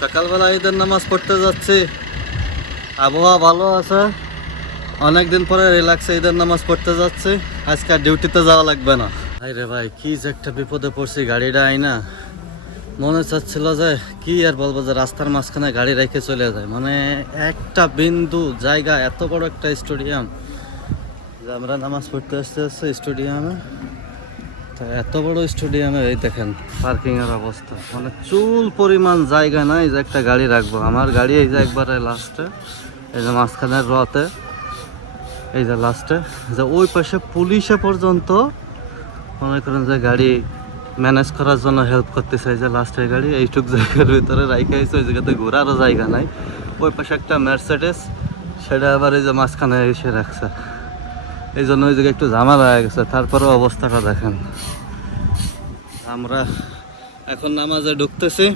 সকালবেলা ঈদের নামাজ পড়তে যাচ্ছি। আবহাওয়া ভালো আছে, অনেকদিন পরে রিল্যাক্সে ঈদের নামাজ পড়তে যাচ্ছি। আজকে আর ডিউটিতে যাওয়া লাগবে না। রে ভাই, কি যে একটা বিপদে পড়ছি, গাড়িটা আইনা মনে চাচ্ছিল যে কি আর বলবো, যে রাস্তার মাঝখানে গাড়ি রেখে চলে যায়। মানে একটা বিন্দু জায়গা, এত বড় একটা স্টেডিয়াম, যে আমরা নামাজ পড়তে আসতে আসতে স্টেডিয়ামে, তো এত বড় স্টেডিয়ামে এই দেখেন পার্কিং এর অবস্থা। মানে চুল পরিমাণ জায়গা নাই যে একটা গাড়ি রাখবো। আমার গাড়ি এই যে একবারে লাস্টে, এই যে মাঝখানের রতে, এই যে লাস্টে, যে ওই পাশে পুলিশে পর্যন্ত মনে করেন যে গাড়ি ম্যানেজ করার জন্য হেল্প করতে চাই। যে লাস্টের গাড়ি এইটুক জায়গার ভিতরে রাইখে আছে, ওই জায়গাতে ঘোরারও জায়গা নাই। ওই পাশে একটা মার্সিডিজ, সেটা আবার এই যে মাঝখানে এসে রাখছে। এই জন্য ওই জায়গায় একটু ঝামেলা হয়ে গেছে। তারপরেও অবস্থাটা দেখেন। আমরা এখন নামাজে ঢুকতেছি,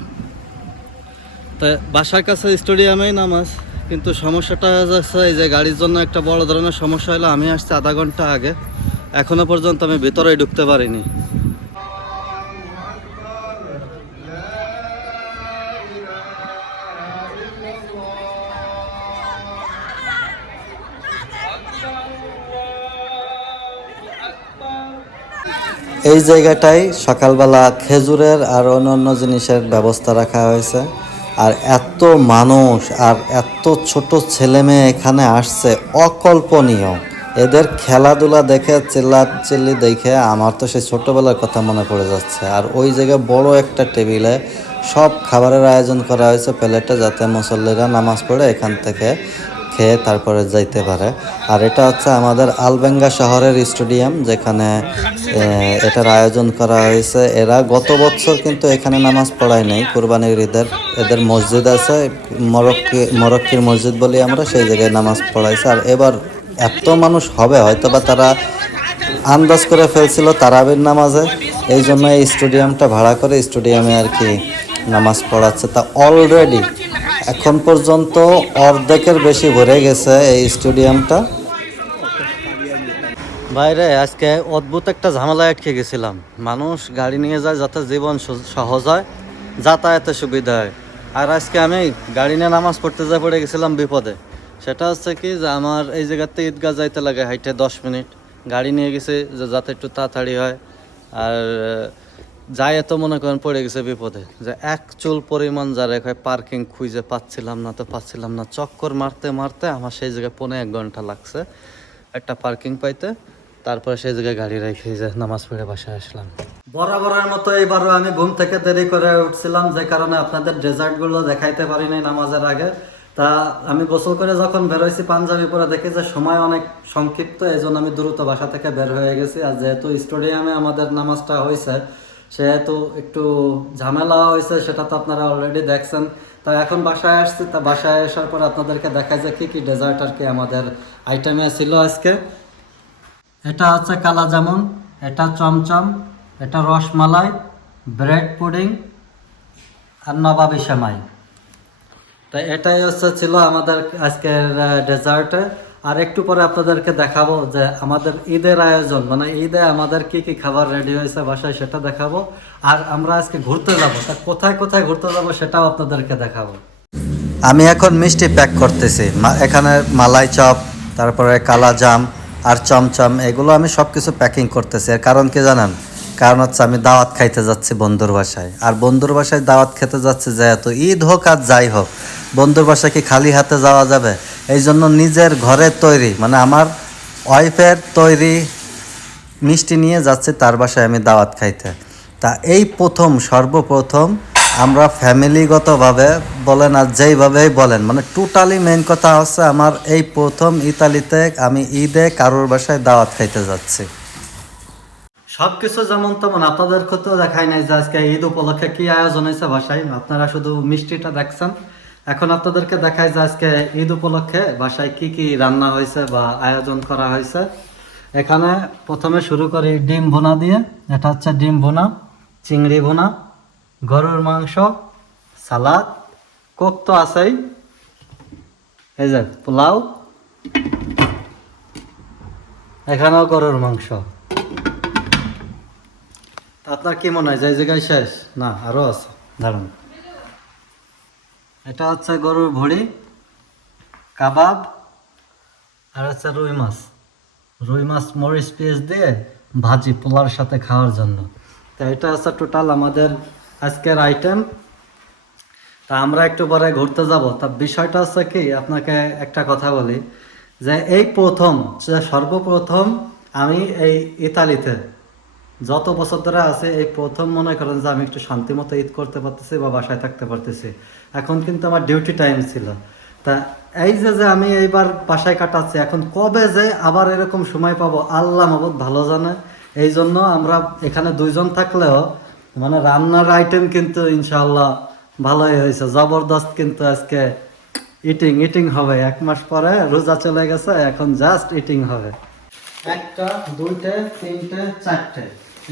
তাই বাসার কাছে স্টেডিয়ামেই নামাজ। কিন্তু সমস্যাটা যাচ্ছে এই যে গাড়ির জন্য একটা বড় ধরনের সমস্যা হলো, আমি আসছি আধা ঘন্টা আগে, এখনো পর্যন্ত আমি ভিতরেই ঢুকতে পারিনি। এই জায়গাটায় সকালবেলা খেজুরের আর অন্যান্য জিনিসের ব্যবস্থা রাখা হয়েছে। আর এত মানুষ আর এত ছোট ছেলে মেয়ে এখানে আসছে, অকল্পনীয়। এদের খেলাধুলা দেখে, চিল্লাচিল্লি দেখে আমার তো সেই ছোটোবেলার কথা মনে পড়ে যাচ্ছে। আর ওই জায়গায় বড় একটা টেবিলে সব খাবারের আয়োজন করা হয়েছে প্লেটে, যাতে মুসল্লিরা নামাজ পড়ে এখান থেকে খেয়ে তারপরে যাইতে পারে। আর এটা হচ্ছে আমাদের আলবেঙ্গা শহরের স্টেডিয়াম, যেখানে এটার আয়োজন করা হয়েছে। এরা গত বছর কিন্তু এখানে নামাজ পড়ায় নাই কুরবানির ঈদের। এদের মসজিদ আছে, মরক্কির মসজিদ বলি আমরা, সেই জায়গায় নামাজ পড়াইছে। আর এবার এত মানুষ হবে হয়তো বা তারা আন্দাজ করে ফেলছিল তারাবির নামাজে, এই জন্য এই স্টেডিয়ামটা ভাড়া করে স্টেডিয়ামে আর কি নামাজ পড়াচ্ছে। তা অলরেডি এখন পর্যন্ত অর্ধেকের বেশি ভরে গেছে এই স্টেডিয়ামটা। বাইরে আজকে অদ্ভুত একটা ঝামেলায় আটকে গেছিলাম। মানুষ গাড়ি নিয়ে যায় যাতে জীবন সহজ হয়, যাতায়াতের সুবিধা হয়। আর আজকে আমি গাড়ি নিয়ে নামাজ পড়তে যা পড়ে গেছিলাম বিপদে। সেটা হচ্ছে কি, যে আমার এই জায়গাতে ঈদগাহ যাইতে লাগে হাইটে 10 মিনিট। গাড়ি নিয়ে গেছে যে যাতে একটু তাড়াতাড়ি হয়। আর যাই এত মনে করেন পড়ে গেছে বিপদে, যে এক চুল পরিমাণ যারা পার্কিং খুঁজে পাচ্ছিলাম না। চক্কর মারতে মারতে আমার সেই জায়গায় 1.5 ঘন্টা লাগছে একটা পার্কিং পাইতে। তারপরে সেই জায়গায় গাড়ি রেখে যে নামাজ পড়ে বাসায় আসলাম। বরাবরের মতো এবারও আমি ঘুম থেকে দেরি করে উঠছিলাম, যে কারণে আপনাদের ডেজার্টগুলো দেখাইতে পারি নাই নামাজের আগে। তা আমি গোসল করে যখন বেরোইছি পাঞ্জাবি পরে দেখি যে সময় অনেক সংক্ষিপ্ত, এই জন্য আমি দ্রুত বাসা থেকে বের হয়ে গেছি। আর যেহেতু স্টেডিয়ামে আমাদের নামাজটা হয়েছে, সেহেতু একটু ঝামেলা হয়েছে, সেটা তো আপনারা অলরেডি দেখছেন। তা এখন বাসায় আসছি, তা বাসায় আসার পর আপনাদেরকে দেখায় যে কী ডেজার্ট আর কি আমাদের আইটেমে ছিল আজকে। এটা হচ্ছে কালা জামুন, এটা চমচম, এটা রসমালাই, ব্রেড পুডিং আর নবাবি সেমাই। তাই এটাই হচ্ছে ছিল আমাদের আজকের ডেজার্টে। আর একটু পরে আপনাদেরকে দেখাবো যে আমাদের ঈদের আয়োজন, মানে ঈদে আমাদের কি কি খাবার রেডি হয়েছে বাসায়, সেটা দেখাবো। আর আমরা আজকে ঘুরতে যাব, তা কোথায় কোথায় ঘুরতে যাব সেটাও আপনাদেরকে দেখাবো। আমি এখন মিষ্টি প্যাক করতেছি। এখানে মালাই চপ, তারপরে কালা জাম আর চমচম, এগুলো আমি সব কিছু প্যাকিং করতেছি। এর কারণ কি জানেন? কারণ হচ্ছে আমি দাওয়াত খাইতে যাচ্ছি বন্ধুর বাসায়। আর বন্ধুর বাসায় দাওয়াত খেতে যাচ্ছি, যেহেতু ঈদ হোক আর যাই হোক, বন্ধুর বাসায় কি খালি হাতে যাওয়া যাবে? এই জন্য নিজের ঘরের তৈরি, মানে আমার ওয়াইফের তৈরি মিষ্টি নিয়ে যাচ্ছি তার বাসায় আমি দাওয়াত খাইতে। তা এই সর্বপ্রথম আমরা ফ্যামিলিগতভাবে বলেন আর যেইভাবেই বলেন, মানে টোটালি মেইন কথা হচ্ছে আমার এই প্রথম ইতালিতে আমি ঈদে কারোর বাসায় দাওয়াত খাইতে যাচ্ছি। সব কিছু যেমন তেমন আপনাদেরকে তো দেখাই নাই যে আজকে ঈদ উপলক্ষে কি আয়োজন হয়েছে বাসায়। আপনারা শুধু মিষ্টিটা দেখছেন। এখন আপনাদেরকে দেখাই যে আজকে ঈদ উপলক্ষে বাসায় কি কি রান্না হয়েছে বা আয়োজন করা হয়েছে। এখানে প্রথমে শুরু করি ডিম ভুনা দিয়ে। এটা হচ্ছে ডিম ভুনা, চিংড়ি ভুনা, গরুর মাংস, সালাদ, কোক তো আছেই, এই যে পোলাও, এখানেও গরুর মাংস। আপনার কি মনে হয় যে এই জায়গায় শেষ? না, আরও আছে, দাঁড়ান। এটা হচ্ছে গরুর ভুঁড়ি, কাবাব, আর হচ্ছে রুই মাছ মরিচ পেঁয়াজ দিয়ে ভাজি পোলার সাথে খাওয়ার জন্য। তো এটা হচ্ছে টোটাল আমাদের আজকের আইটেম। তা আমরা একটু পরে ঘুরতে যাব। তা বিষয়টা হচ্ছে কি, আপনাকে একটা কথা বলি যে এই প্রথম, সর্বপ্রথম আমি এই ইতালিতে যত বছর ধরে আছে এই প্রথম মনে করেন যে আমি একটু শান্তি মতো ঈদ করতে পারতেছি বা বাসায় থাকতে পারতেছি। এখন কিন্তু আমার ডিউটি টাইম ছিল। তা এই যে আমি এইবার বাসায় কাটাচ্ছি, এখন কবে যে আবার এরকম সময় পাবো আল্লাহ মাবুদ ভালো জানে। এই জন্য আমরা এখানে দুইজন থাকলেও মানে রান্নার আইটেম কিন্তু ইনশাআল্লাহ ভালোই হয়েছে, জবরদস্ত। কিন্তু আজকে ইটিং হবে। 1 মাস পরে রোজা চলে গেছে, এখন জাস্ট ইটিং হবে। একটা, দুইটে, তিনটে, চারটে,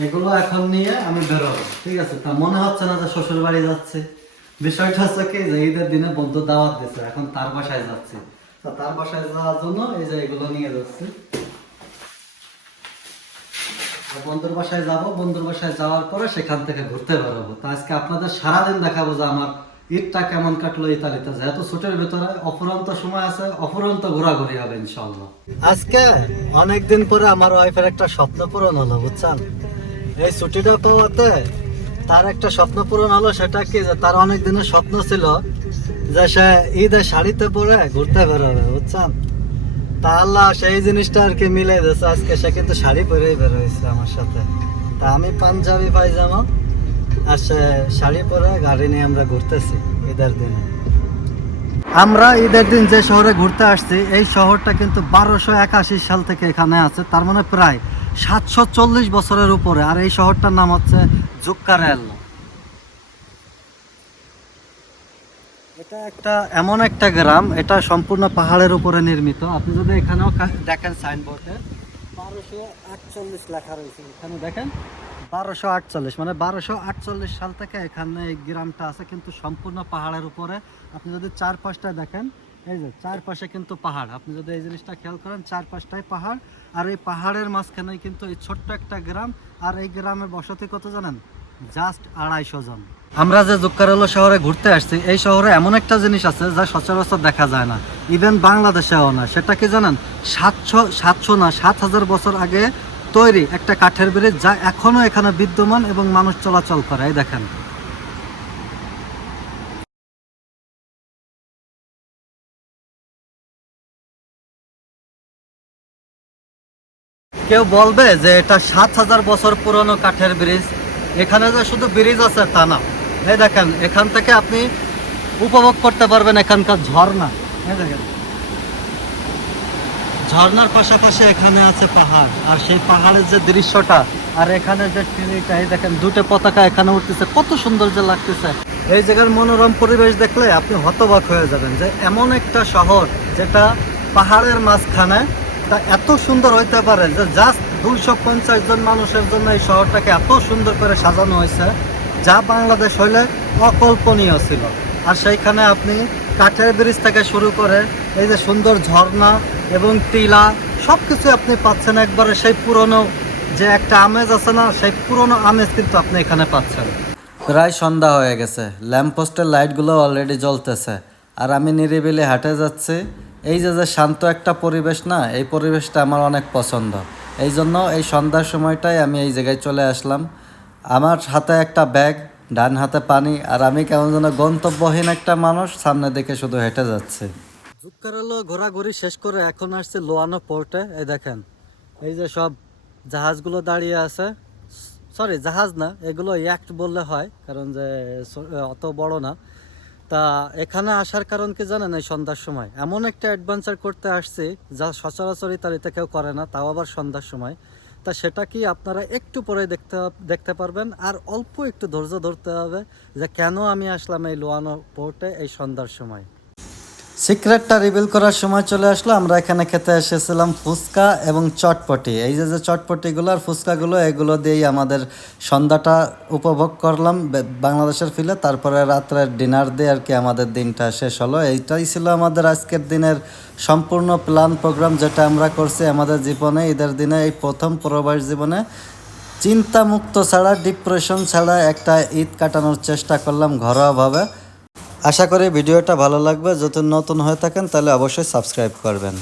এগুলো এখন নিয়ে আমি বেরোবো। ঠিক আছে? তা মনে হচ্ছে না যে শ্বশুর বাড়ি যাচ্ছে। বিষয়টা হচ্ছে কি যে ঈদের দিনে বন্ধু দাওয়াত দিচ্ছে, এখন তার বাসায় যাচ্ছি। তো তার বাসায় যাওয়ার জন্য এই যে এগুলো নিয়ে যাচ্ছি। বন্ধুর বাসায় যাব, বন্ধুর বাসায় যাওয়ার পরে সেখান থেকে ঘুরতে বেরোবো। তো আজকে আপনাদের সারাদিন দেখাবো যে আমার ঈদটা কেমন কাটলো ইতালিতে। যেহেতু ছুটির ভিতরে অফুরন্ত সময় আছে, অফুরন্ত ঘোরাঘুরি হবে ইনশাআল্লাহ। আজকে অনেকদিন পরে আমার ওয়াইফের একটা স্বপ্ন পূরণ হলো, বুঝছেন? এই ছুটিটা পাওয়াতে তার একটা স্বপ্ন পূরণ হলো। সেটা কি, যে তার অনেক দিনের স্বপ্ন ছিল যে সে ঈদের শাড়িতে পরে ঘুরতে বেরোবে, বুঝছেন? তা আল্লাহ সেই জিনিসটা আর কি মিলে দিয়েছে। আজকে সে কিন্তু শাড়ি পরেই বের হয়েছে আমার সাথে। তা আমি পাঞ্জাবি পায়জামা, আর সে শাড়ি পরে গাড়ি নিয়ে আমরা ঘুরতেছি ঈদের দিনে। আমরা ঈদের দিন যে শহরে ঘুরতে আসছি, এই শহরটা কিন্তু 1281 সাল থেকে এখানে আছে। তার মানে প্রায় 740 বছরের উপরে। আর এই শহরটার নাম হচ্ছে জুক্কারেল্লো। এটা একটা এমন একটা গ্রাম, এটা সম্পূর্ণ পাহাড়ের উপরে নির্মিত। আপনি যদি এখানেও দেখেন সাইনবোর্ডে 1248 লেখা রয়েছে, এখানে দেখেন 1248, মানে 1248 সাল থেকে এখানে এই গ্রামটা আছে, কিন্তু সম্পূর্ণ পাহাড়ের উপরে। আপনি যদি চারপাশটা দেখেন, এই যে চারপাশে কিন্তু পাহাড়। আপনি যদি এই জিনিসটা খেয়াল করেন, চারপাশটাই পাহাড়। আর এই পাহাড়ের মাঝখানে কিন্তু এই ছোট্ট একটা গ্রাম। আর এই গ্রামের বসতি কত জানেন? জাস্ট 250 জন। আমরা যে জুক্কারেল্লো শহরে ঘুরতে আসছি, এই শহরে এমন একটা জিনিস আছে যা সচরাচর দেখা যায় না, ইভেন বাংলাদেশেও না। সেটা কি জানেন? 7,000 বছর আগে তৈরি একটা কাঠের ব্রিজ, যা এখনো এখানে বিদ্যমান এবং মানুষ চলাচল করে। এই দেখেন। কেউ বলবে যে এটা 7,000 বছর পুরনো কাঠের ব্রিজ। এখানে যে শুধু ব্রিজ আছে তা না। এই দেখেন, এখান থেকে আপনি উপভোগ করতে পারবেন এখানকার ঝর্ণা। এই দেখেন, ঝর্ণার পাশাপাশি এখানে আছে পাহাড়। আর সেই পাহাড়ের যে দৃশ্যটা, আর এখানে যে ট্রেনটা, এই দেখেন দুটো পতাকা এখানে উঠতেছে, কত সুন্দর যে লাগতেছে। এই জায়গার মনোরম পরিবেশ দেখলে আপনি হতবাক হয়ে যাবেন যে এমন একটা শহর যেটা পাহাড়ের মাঝখানে, তা এত সুন্দর হইতে পারে যে জাস্ট 250 জন মানুষের জন্য এই শহরটাকে এত সুন্দর করে সাজানো হয়েছে, যা বাংলাদেশ হইলে অকল্পনীয় ছিল। আর সেইখানে আপনি কাঠের ব্রিজ থেকে শুরু করে এই যে সুন্দর ঝর্ণা এবং টিলা, সব কিছু আপনি পাচ্ছেন একবারে। সেই পুরনো যে একটা আমেজ আছে না, সেই পুরনো আমেজ কিন্তু আপনি এখানে পাচ্ছেন। প্রায় সন্ধ্যা হয়ে গেছে, ল্যাম্পপোস্টের লাইটগুলো অলরেডি জ্বলতেছে। আর আমি নিরিবিলি হাঁটে যাচ্ছি। এই যে শান্ত একটা পরিবেশ না, এই পরিবেশটা আমার অনেক পছন্দ। এই জন্য এই সন্ধ্যার সময়টাই আমি এই জায়গায় চলে আসলাম। আমার হাতে একটা ব্যাগ, ডান হাতে পানি, আর আমি কেমন যেন গন্তব্যহীন একটা মানুষ, সামনে দেখে শুধু হেঁটে যাচ্ছে। জুক্কারেল্লো ঘোরাঘুরি শেষ করে এখন আসছে লোয়ানো পোর্টে। এই দেখেন, এই যে সব জাহাজগুলো দাঁড়িয়ে আছে। সরি, জাহাজ না, এগুলো ইয়াক্ট বললে হয়, কারণ যে অত বড় না। তা এখানে আসার কারণ কি জানেন? এই সন্ধ্যার সময় এমন একটা অ্যাডভেঞ্চার করতে আসছি যা সচরাচর ইতালিতে কেউ করে না, তাও আবার সন্ধ্যার সময়। তা সেটা কি আপনারা একটু পরে দেখতে পারবেন। আর অল্প একটু ধৈর্য ধরতে হবে যে কেন আমি আসলাম এই লোয়ানো পোর্টে এই সন্ধ্যার সময়। সিক্রেটটা রিভিল করার সময় চলে আসলো। আমরা এখানে খেতে এসেছিলাম ফুচকা এবং চটপটি। এই যে চটপটিগুলো আর ফুচকাগুলো, এগুলো দিয়েই আমাদের সন্ধ্যাটা উপভোগ করলাম বাংলাদেশের ফিলে। তারপরে রাত্রের ডিনার দিয়ে আর কি আমাদের দিনটা শেষ হলো। এইটাই ছিল আমাদের আজকের দিনের সম্পূর্ণ প্ল্যান প্রোগ্রাম, যেটা আমরা করছি আমাদের জীবনে ঈদের দিনে, এই প্রথম প্রবাস জীবনে চিন্তামুক্ত ছাড়া, ডিপ্রেশন ছাড়া একটা ঈদ কাটানোর চেষ্টা করলাম ঘরোয়াভাবে। আশা করি ভিডিওটা ভালো লাগবে। যদি নতুন হয়ে থাকেন তাহলে অবশ্যই সাবস্ক্রাইব করবেন।